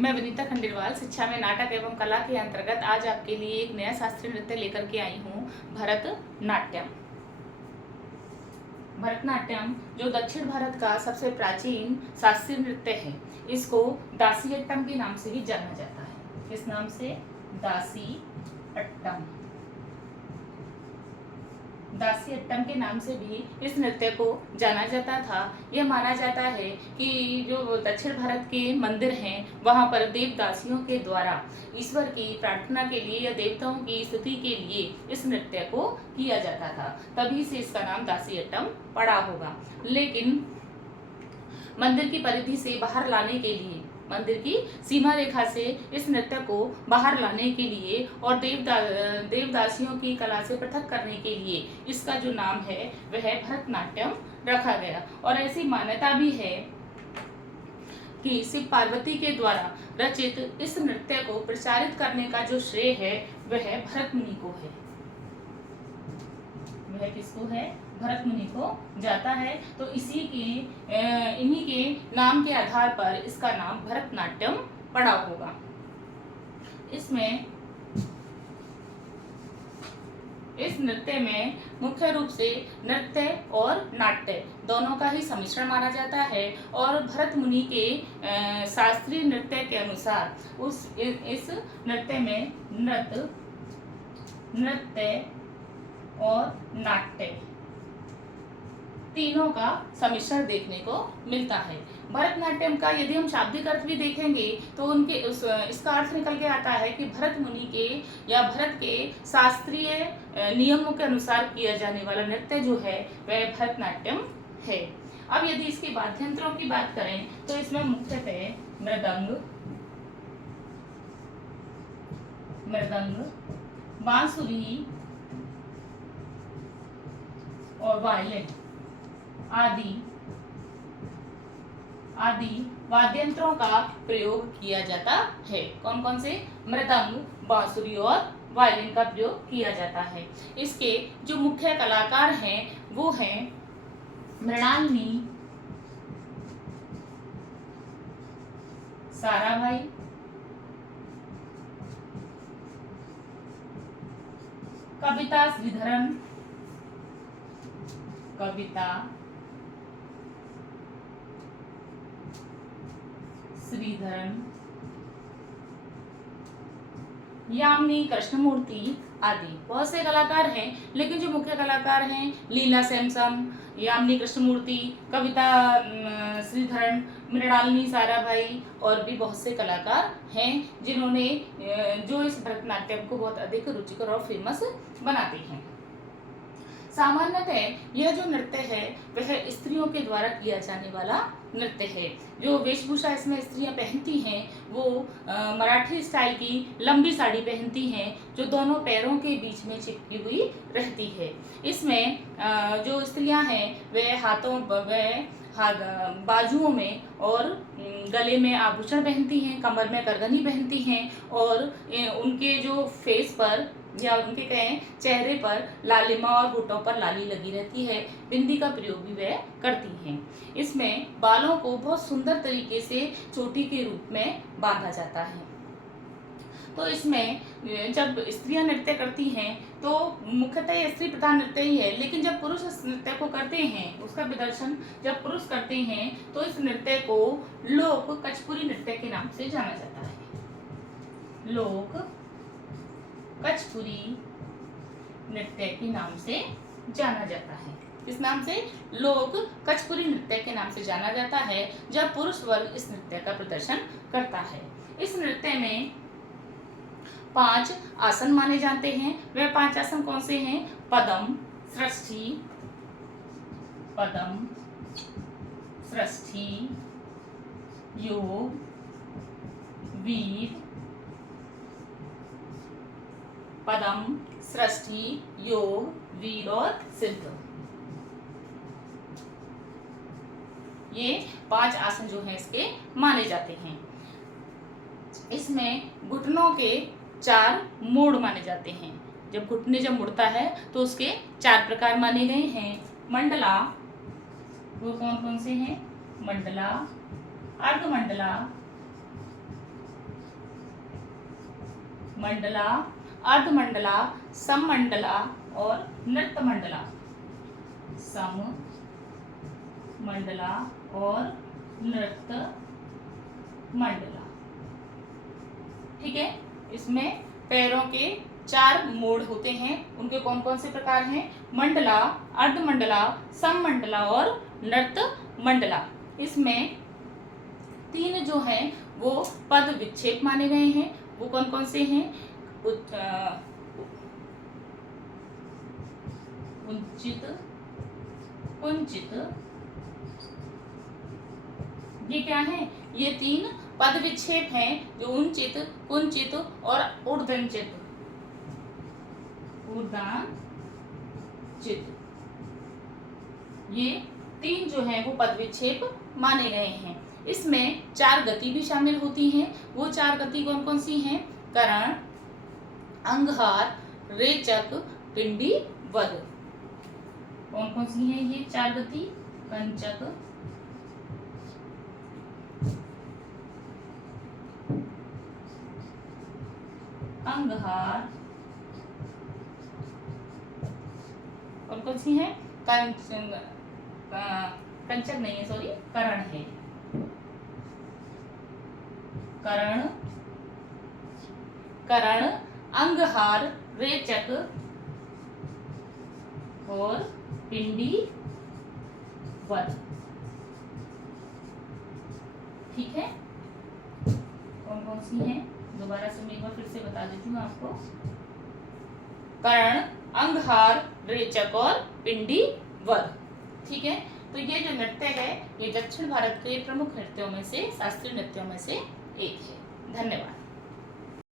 मैं विनीता खंडेलवाल शिक्षा में नाटक एवं कला के अंतर्गत आज आपके लिए एक नया शास्त्रीय नृत्य लेकर के आई हूँ, भरतनाट्यम। भरतनाट्यम जो दक्षिण भारत का सबसे प्राचीन शास्त्रीय नृत्य है, इसको दासियट्टम के नाम से भी जाना जाता है। किस नाम से? दासियट्टम। दासियट्टम के नाम से भी इस नृत्य को जाना जाता था। यह माना जाता है कि जो दक्षिण भारत के मंदिर हैं, वहां पर देवदासियों के द्वारा ईश्वर की प्रार्थना के लिए या देवताओं की स्तुति के लिए इस नृत्य को किया जाता था, तभी से इसका नाम दासियट्टम पड़ा होगा। लेकिन मंदिर की परिधि से बाहर लाने के लिए, मंदिर की सीमा रेखा से इस नृत्य को बाहर लाने के लिए और देवदासियों की कला से पृथक करने के लिए इसका जो नाम है वह भरतनाट्यम रखा गया। और ऐसी मान्यता भी है कि शिव पार्वती के द्वारा रचित इस नृत्य को प्रचारित करने का जो श्रेय है वह भरत मुनि को है। वह किसको है? भरत मुनि को जाता है। तो इन्हीं के नाम के आधार पर इसका नाम भरतनाट्यम पड़ा होगा। इसमें इस नृत्य में मुख्य रूप से नृत्य और नाट्य दोनों का ही सम्मिश्रण माना जाता है। और भरत मुनि के शास्त्रीय नृत्य के अनुसार इस नृत्य में नृत्य और नाट्य तीनों का सम्मिश्रण देखने को मिलता है। भरतनाट्यम का यदि हम शाब्दिक अर्थ भी देखेंगे तो इसका अर्थ निकल के आता है कि भरत मुनि के या भरत के शास्त्रीय नियमों के अनुसार किया जाने वाला नृत्य जो है वह भरतनाट्यम है। अब यदि इसके वाद्ययंत्रों की बात करें तो इसमें मुख्यतः मृदंग, बांसुरी और वायलिन आदि वाद्यंत्रों का प्रयोग किया जाता है। कौन कौन से? मृदंग, बांसुरी और वायलिन का प्रयोग किया जाता है। इसके जो मुख्य कलाकार हैं वो हैं मृणालिनी साराभाई, कविता श्रीधरन, यामिनी कृष्णमूर्ति आदि बहुत से कलाकार हैं। लेकिन जो मुख्य कलाकार हैं लीला सैमसन, यामिनी कृष्णमूर्ति, कविता श्रीधरन, मृणालिनी साराभाई और भी बहुत से कलाकार हैं जिन्होंने जो इस भरतनाट्यम को बहुत अधिक रुचिकर और फेमस बनाते हैं। सामान्यतः यह जो नृत्य है वह स्त्रियों के द्वारा किया जाने वाला नृत्य है। जो वेशभूषा इसमें स्त्रियां पहनती हैं वो मराठी स्टाइल की लंबी साड़ी पहनती हैं जो दोनों पैरों के बीच में चिपकी हुई रहती है। इसमें जो स्त्रियां हैं वह बाजुओं में और गले में आभूषण पहनती हैं, कमर में करधनी पहनती हैं और उनके जो फेस पर या उनके कहें चेहरे पर लालिमा और होठों पर लाली लगी रहती है। बिंदी का प्रयोग भी वह करती हैं। इसमें बालों को बहुत सुंदर तरीके से चोटी के रूप में बांधा जाता है। तो इसमें जब स्त्रियां नृत्य करती हैं तो मुख्यतः स्त्री प्रधान नृत्य ही है। लेकिन जब पुरुष इस नृत्य को करते हैं, उसका प्रदर्शन जब पुरुष करते हैं तो इस नृत्य को लोक कचपुरी नृत्य के नाम से जाना जाता है। लोक कचपुरी नृत्य के नाम से जाना जाता है। इस नाम से लोक कचपुरी नृत्य के नाम से जाना जाता है जब पुरुष वर्ग इस नृत्य का प्रदर्शन करता है। इस नृत्य में 5 आसन माने जाते हैं। वह 5 आसन कौन से हैं? पदम, सृष्टि, योग, वीर, पदम, सृष्टि, योग, वीर और सिद्ध। ये 5 आसन जो हैं इसके माने जाते हैं। इसमें घुटनों के 4 मोड़ माने जाते हैं। जब घुटने जब मुड़ता है तो उसके 4 प्रकार माने गए हैं। मंडला, वो कौन कौन से हैं? मंडला, अर्धमंडला, मंडला, अर्धमंडला, सममंडला और नृत्य मंडला। सम मंडला और नृत्य मंडला। ठीक है, इसमें पैरों के 4 मोड़ होते हैं। उनके कौन कौन से प्रकार हैं? मंडला, अर्धमंडला, सममंडला और नृत्य मंडला। इसमें 3 जो हैं वो पद विक्षेप माने गए हैं। वो कौन कौन से हैं? उचित, कुंचित, ये क्या है? ये 3 पद विक्षेप हैं जो उचित, कुंचित और ऊर्ध्वंचित, ऊर्ध्वंचित, ये 3 जो हैं वो पद विक्षेप माने गए हैं। इसमें 4 गति भी शामिल होती हैं। वो 4 गति कौन कौन सी हैं? करण, अंगहार, रेचक, पिंडी, वध। कौन कौन सी हैं ये 4 गति? कंचक, अंगहार, कौन कौन सी हैं? कंचक नहीं है, सॉरी, करण है। करण, अंगहार, रेचक और पिंडी, वध। ठीक है, कौन कौन सी हैं? दोबारा से मैं एक बार फिर से बता देती हूँ आपको। करण, अंगहार, रेचक और पिंडी, वध। ठीक है, तो ये जो नृत्य है ये दक्षिण भारत के प्रमुख नृत्यों में से, शास्त्रीय नृत्यों में से एक है। धन्यवाद।